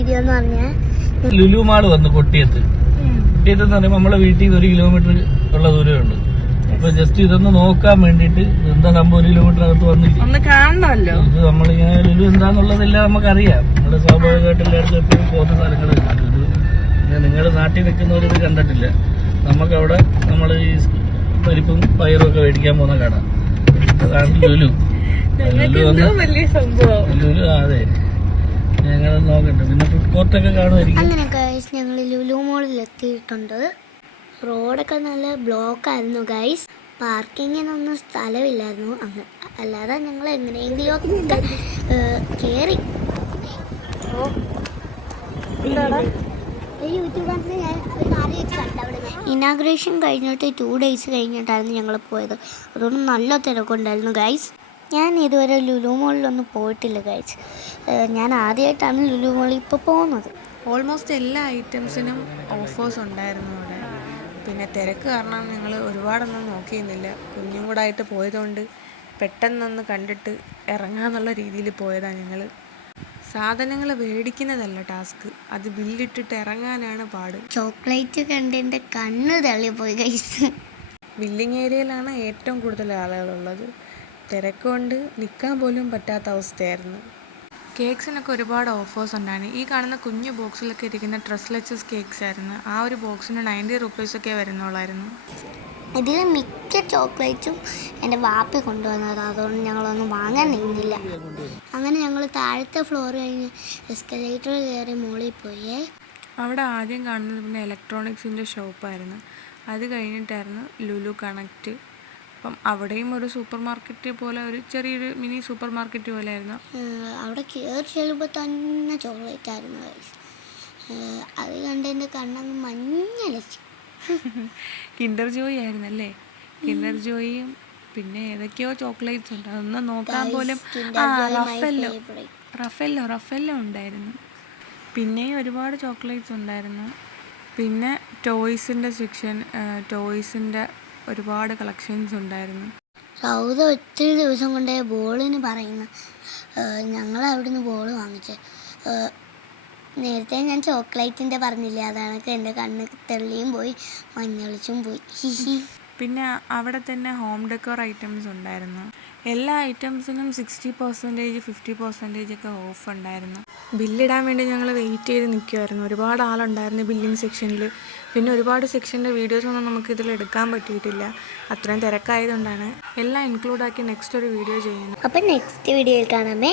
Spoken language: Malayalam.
വീഡിയോ എന്ന് പറഞ്ഞാൽ ലുലു മാള് വന്നു കൊട്ടിയത്ത് എന്ന് പറയുമ്പോൾ നമ്മളെ വീട്ടിൽ നിന്ന് 1 കിലോമീറ്റർ ഉള്ള ദൂരമേ ഉള്ളൂ. അപ്പൊ ജസ്റ്റ് ഇതൊന്ന് നോക്കാൻ വേണ്ടിട്ട് എന്താ സംഭവം 1 കിലോമീറ്റർ അകത്ത് വന്നില്ല. കാണണമല്ലോ ഇത് നമ്മളിങ്ങനെ ലുലു എന്താന്നുള്ളതെല്ലാം നമുക്കറിയാം. നമ്മള് സ്വാഭാവികമായിട്ട് എല്ലായിടത്തും എപ്പോഴും പോകുന്ന സ്ഥലങ്ങൾ ലുലു. നിങ്ങൾ നാട്ടിൽ നിൽക്കുന്നവരിത് കണ്ടിട്ടില്ല. നമുക്കവിടെ നമ്മൾ ഈ പരിപ്പും പയറും ഒക്കെ മേടിക്കാൻ പോകുന്ന കട അതാണ് ലുലു. വലിയ സംഭവം. ലുലു അതെ, ഞങ്ങൾ നോക്കട്ടെ. പിന്നെ ഫുഡ് കോർട്ടൊക്കെ കാണുമായിരിക്കും. അങ്ങനെ ഗൈസ് ഞങ്ങൾ ലുലു മോളിൽ എത്തിയിട്ടുണ്ട്. റോഡൊക്കെ നല്ല ബ്ലോക്ക് ആയിരുന്നു ഗൈസ്. പാർക്കിങ്ങിനൊന്നും സ്ഥലമില്ലായിരുന്നു. അല്ലാതെ ഞങ്ങൾ എങ്ങനെയെങ്കിലും ഒക്കെ കയറി. ഇനാഗ്രേഷൻ കഴിഞ്ഞിട്ട് 2 days കഴിഞ്ഞിട്ടായിരുന്നു ഞങ്ങൾ പോയത്. അതുകൊണ്ട് നല്ല തിരക്കുണ്ടായിരുന്നു ഗൈസ്. ഞാൻ ഇതുവരെ ലുലു മോളിലൊന്നും പോയിട്ടില്ല ഗൈസ്. ഞാൻ ആദ്യമായിട്ടാണ് ലുലു മോളിൽ ഇപ്പോൾ പോകുന്നത്. ഓൾമോസ്റ്റ് എല്ലാ ഐറ്റംസിനും ഓഫേഴ്സ് ഉണ്ടായിരുന്നു അവിടെ. പിന്നെ തിരക്ക് കാരണം ഞങ്ങൾ ഒരുപാടൊന്നും നോക്കിയിരുന്നില്ല. കുഞ്ഞും കൂടെ ആയിട്ട് പോയതുകൊണ്ട് പെട്ടെന്നൊന്ന് കണ്ടിട്ട് ഇറങ്ങാന്നുള്ള രീതിയിൽ പോയതാണ് ഞങ്ങൾ. സാധനങ്ങൾ മേടിക്കുന്നതല്ല ടാസ്ക്, അത് ബില്ലിട്ടിട്ട് ഇറങ്ങാനാണ് പാട്. ചോക്ലേറ്റ് കണ്ടെൻ്റെ കണ്ണ് തള്ളിപ്പോയി ഗൈസ്. ബില്ലിംഗ് ഏരിയയിലാണ് ഏറ്റവും കൂടുതൽ ആളുകളുള്ളത്. തിരക്കുകൊണ്ട് നിൽക്കാൻ പോലും പറ്റാത്ത അവസ്ഥയായിരുന്നു. കേക്ക്സിനൊക്കെ ഒരുപാട് ഓഫേഴ്സ് ഉണ്ടായിരുന്നു. ഈ കാണുന്ന കുഞ്ഞു ബോക്സിലൊക്കെ ഇരിക്കുന്ന ട്രസ്ലെച്ചസ് കേക്ക്സ് ആയിരുന്നു. ആ ഒരു ബോക്സിന് 90 rupees ഒക്കെ വരുന്നുള്ളായിരുന്നു. ഇതിൽ മിക്ക ചോക്ലേറ്റും എൻ്റെ വാപ്പ കൊണ്ടുവന്നത്. അതുകൊണ്ട് ഞങ്ങളൊന്നും വാങ്ങാൻ നിന്നില്ല. അങ്ങനെ ഞങ്ങൾ താഴത്തെ ഫ്ലോർ കഴിഞ്ഞ് എസ്കലേറ്റർ കയറി മുകളിൽ പോയേ. അവിടെ ആദ്യം കാണുന്നത് പിന്നെ ഇലക്ട്രോണിക്സിൻ്റെ ഷോപ്പായിരുന്നു. അത് കഴിഞ്ഞിട്ടായിരുന്നു ലുലു കണക്റ്റ്. അപ്പം അവിടെയും ഒരു സൂപ്പർ മാർക്കറ്റ് പോലെ, ഒരു ചെറിയൊരു മിനി സൂപ്പർ മാർക്കറ്റ് പോലെ ആയിരുന്നു. അവിടെ കയറി ചെല്ലുമ്പോൾ തന്നെ ചോക്ലേറ്റ് ആയിരുന്നു. അത് കണ്ട് എൻ്റെ കണ്ണങ്ങ് മഞ്ഞളിച്ചു. കിൻഡർ ജോയ് ആയിരുന്നല്ലേ? കിൻഡർ ജോയിയും പിന്നെ ഏതൊക്കെയോ ചോക്ലേറ്റ്സ് ഉണ്ട്. അതൊന്നും നോക്കാൻ പോലും. റഫെല്ലോ ഉണ്ടായിരുന്നു. പിന്നെയും ഒരുപാട് ചോക്ലേറ്റ്സ് ഉണ്ടായിരുന്നു. പിന്നെ ടോയ്സിൻ്റെ സെക്ഷൻ, ടോയ്സിൻ്റെ ഒരുപാട് കളക്ഷൻസ് ഉണ്ടായിരുന്നു. സൗദ ഒത്തിരി ദിവസം കൊണ്ടേ ബോളിന് പറയുന്നു. ഞങ്ങൾ അവിടുന്ന് ബോൾ വാങ്ങിച്ചേ. നേരത്തെ ഞാൻ ചോക്ലേറ്റിൻ്റെ പറഞ്ഞില്ലേ, അതാണ് എൻ്റെ കണ്ണ് തെള്ളിയും പോയി മഞ്ഞളിച്ചും പോയി. പിന്നെ അവിടെ തന്നെ ഹോം ഡെക്കോർ ഐറ്റംസ് ഉണ്ടായിരുന്നു. എല്ലാ ഐറ്റംസിനും 60%, 50% ഒക്കെ ഓഫ് ഉണ്ടായിരുന്നു. ബില്ലിടാൻ വേണ്ടി ഞങ്ങൾ വെയിറ്റ് ചെയ്ത് നിൽക്കുമായിരുന്നു. ഒരുപാട് ആളുണ്ടായിരുന്നു ബില്ലിംഗ് സെക്ഷനിൽ. പിന്നെ ഒരുപാട് സെക്ഷൻ്റെ വീഡിയോസൊന്നും നമുക്കിതിൽ എടുക്കാൻ പറ്റിയിട്ടില്ല, അത്രയും തിരക്കായതുകൊണ്ടാണ്. എല്ലാം ഇൻക്ലൂഡാക്കി നെക്സ്റ്റ് ഒരു വീഡിയോ ചെയ്യുന്നത്. അപ്പം നെക്സ്റ്റ് വീഡിയോയിൽ കാണാമേ.